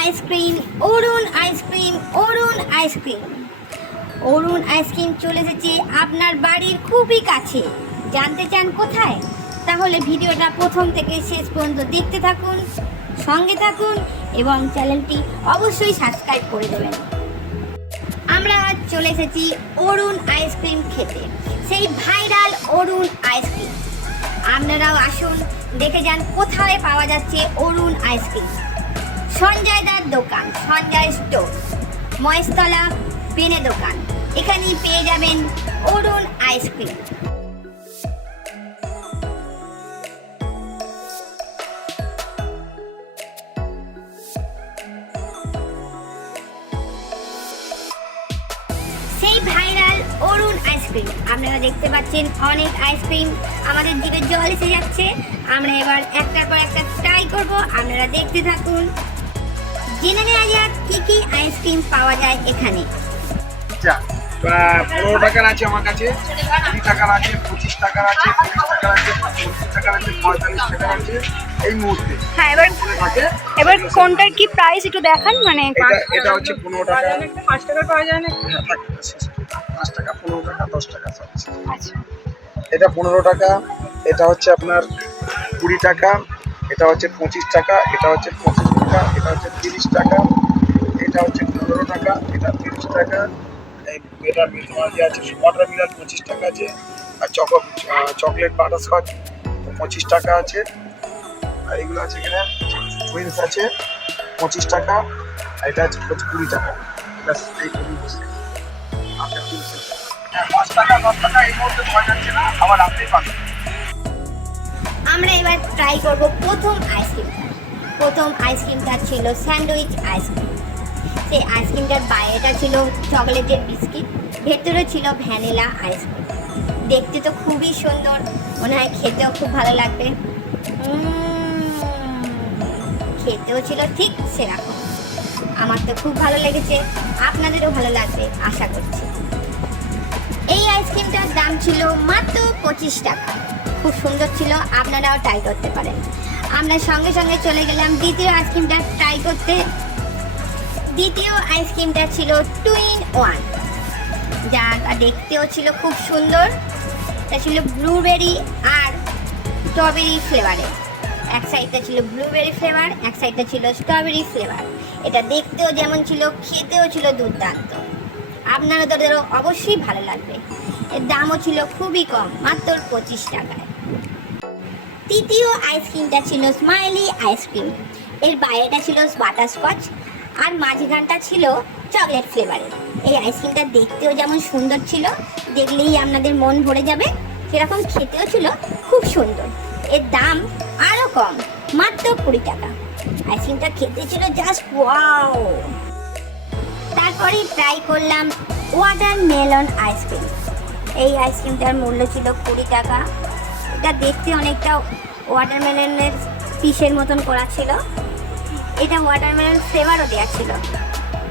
Ice cream, অরুণ ice cream, অরুণ ice cream. অরুণ ice cream চলে এসেছে আপনার বাড়ির খুবই কাছে। জানতে চান কোথায়? তাহলে ভিডিওটা প্রথম থেকে শেষ পর্যন্ত দেখতে থাকুন, সঙ্গে থাকুন এবং চ্যানেলটি অবশ্যই সাবস্ক্রাইব করে দেবেন। আমরা আজ চলে এসেছি অরুণ আইসক্রিম খেতে, সেই ভাইরাল অরুণ আইসক্রিম। আপনারাও আসুন, দেখে যান কোথায় পাওয়া যাচ্ছে অরুণ আইসক্রিম। সঞ্জয় দার দোকান, সঞ্জয় স্টোর, মহেশতলা পেনে দোকান, এখানেই পেয়ে যাবেন অরুণ আইসক্রিম। সেই ভাইরাল অরুণ আইসক্রিম আপনারা দেখতে পাচ্ছেন, অনেক আইসক্রিম আমাদের জিভে জল এসে যাচ্ছে। আমরা এবার একটার পর একটা ট্রাই করব, আপনারা দেখতে থাকুন। জেনে নেওয়া যাক কি কি আইসক্রিম পাওয়া যায় এখানে। 15 টাকার আছে আমার কাছে, 20 টাকার আছে, 25 টাকার আছে, 30 টাকার আছে, 35 টাকার আছে, 45 টাকার আছে এই মুহূর্তে। হ্যাঁ, এবার কোনটার কি প্রাইস একটু দেখান। মানে এটা হচ্ছে 15 টাকা, 5 টাকা পাওয়া যায় না? হ্যাঁ, 5 টাকা, 15 টাকা, 10 টাকা সব আছে। আচ্ছা, এটা 15 টাকা, এটা হচ্ছে আপনার 20 টাকা, এটা হচ্ছে 25 টাকা, এটা হচ্ছে 25 টাকা, এটা হচ্ছে 30 টাকা, এটা হচ্ছে 15 টাকা, এটা 30 টাকা। এটা তোমার যে আছে ওয়াটার মিলার 25 টাকা আছে, আর চকলেট বাটারস্কচ 25 টাকা আছে, আর এগুলো আছে এখানে টুইন্স আছে 25 টাকা, আর এটা আছে 20 টাকা। ব্যাস এই আপনার 5 টাকা 10 টাকা এই মুহূর্তে পাওয়া যাচ্ছে না, আবার আপনি পাবেন। আমরা এবার ট্রাই করব প্রথম আইসক্রিমটা। প্রথম আইসক্রিমটা ছিল স্যান্ডউইচ আইসক্রিম। সেই আইসক্রিমটার বাইরেটা ছিল চকলেটের বিস্কিট, ভেতরে ছিল ভ্যানিলা আইসক্রিম। দেখতে তো খুবই সুন্দর, মনে হয় খেতেও খুব ভালো লাগবে। খেতেও ছিল ঠিক সেরকম। আমার তো খুব ভালো লেগেছে, আপনাদেরও ভালো লাগবে আশা করছি। এই আইসক্রিমটার দাম ছিল মাত্র 25 টাকা। খুব সুন্দর ছিল, আপনারাও ট্রাই করতে পারেন। আমরা সঙ্গে সঙ্গে চলে গেলাম দ্বিতীয় আইসক্রিমটা ট্রাই করতে। দ্বিতীয় আইসক্রিমটা ছিল 2-in-1, যা দেখতেও ছিল খুব সুন্দর। এটা ছিল ব্লুবেরি আর স্ট্রবেরি ফ্লেভারের। এক সাইডটা ছিল ব্লুবেরি ফ্লেভার, এক সাইডটা ছিল স্ট্রবেরি ফ্লেভার। এটা দেখতেও যেমন ছিল, খেতেও ছিল দুর্দান্ত। আপনাদেরও অবশ্যই ভালো লাগবে। এর দামও ছিল খুবই কম, মাত্র 25 টাকায়। তৃতীয় আইসক্রিমটা ছিল স্মাইলি আইসক্রিম। এর বাইরেটা ছিল বাটারস্কচ আর মাঝখানটা ছিল চকলেট ফ্লেভারের। এই আইসক্রিমটা দেখতেও যেমন সুন্দর ছিল, দেখলেই আপনাদের মন ভরে যাবে, সেরকম খেতেও ছিল খুব সুন্দর। এর দাম আরও কম, মাত্র 20 টাকা। আইসক্রিমটা খেতে ছিল জাস্ট ওয়াও। তারপরে ট্রাই করলাম ওয়াটারমেলন আইসক্রিম। এই আইসক্রিমটার মূল্য ছিল 20 টাকা। এটা দেখতে অনেকটা ওয়াটারমেলনের পিসের মতন করা ছিল। এটা ওয়াটারমেলন ফ্লেভারও দেওয়া ছিল।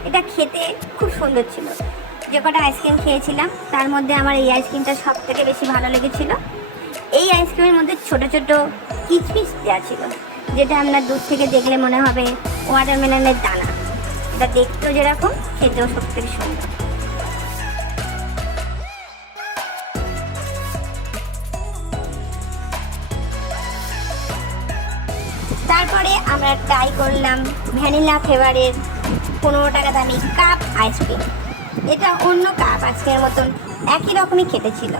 এটা খেতে খুব সুন্দর ছিল। যে কটা আইসক্রিম খেয়েছিলাম তার মধ্যে আমার এই আইসক্রিমটা সব থেকে বেশি ভালো লেগেছিল। এই আইসক্রিমের মধ্যে ছোট ছোট কিচমিচ দেওয়া ছিল, যেটা আপনার দূর থেকে দেখলে মনে হবে ওয়াটারমেলনের দানা। এটা দেখতেও যেরকম, খেতেও সব থেকে সুন্দর। তারপরে আমরা ট্রাই করলাম ভ্যানিলা ফ্লেভারের 15 টাকা দামি কাপ আইসক্রিম। এটা অন্য কাপ আইসক্রিমের মতন একই রকমই খেতে ছিল।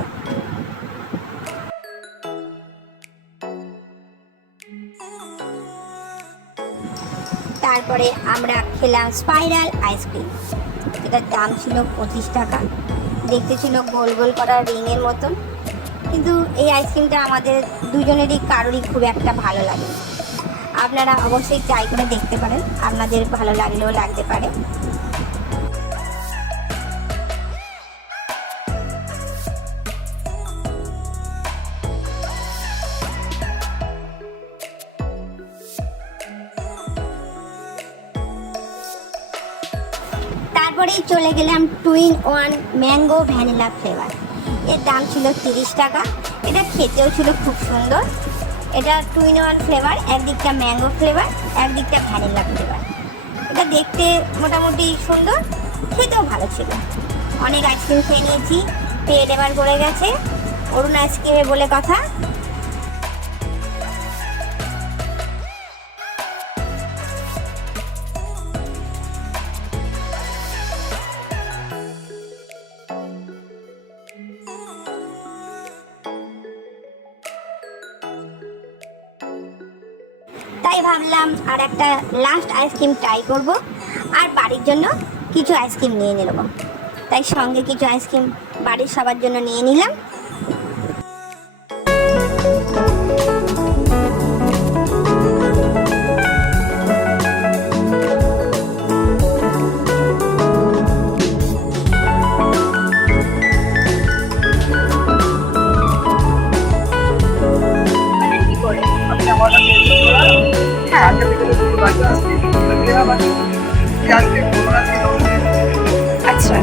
তারপরে আমরা খেলাম স্পাইরাল আইসক্রিম। এটার দাম ছিল 25 টাকা। দেখতে ছিল গোল গোল করা রিংয়ের মতন, কিন্তু এই আইসক্রিমটা আমাদের দুজনেরই কারোরই খুব একটা ভালো লাগে। আপনারা অবশ্যই ট্রাই করে দেখতে পারেন, আপনাদের ভালো লাগলেও লাগতে পারে। তারপরেই চলে গেলাম 2-in-1 ম্যাঙ্গো ভ্যানিলা ফ্লেভার। এর দাম ছিল 30 টাকা। এটা খেতেও ছিল খুব সুন্দর। এটা 2-in-1 ফ্লেভার, একদিকটা ম্যাঙ্গো ফ্লেভার, একদিকটা ভ্যানিলা ফ্লেভার। এটা দেখতে মোটামুটি সুন্দর, খেতেও ভালো ছিল। অনেক আইসক্রিম খেয়ে নিয়েছি, পেট এবার পড়ে গেছে। অরুণ আইসক্রিমে বলে কথা। তাই ভাবলাম আর একটা লাস্ট আইসক্রিম ট্রাই করব, আর বাড়ির জন্য কিছু আইসক্রিম নিয়ে নেব। তাই সঙ্গে কিছু আইসক্রিম বাড়ির সবার জন্য নিয়ে নিলাম। আপনি আমার কাছে হ্যাঁ। আজকে থেকে শুরু করতে আসছি। আজকে কোনো আজকে আচ্ছা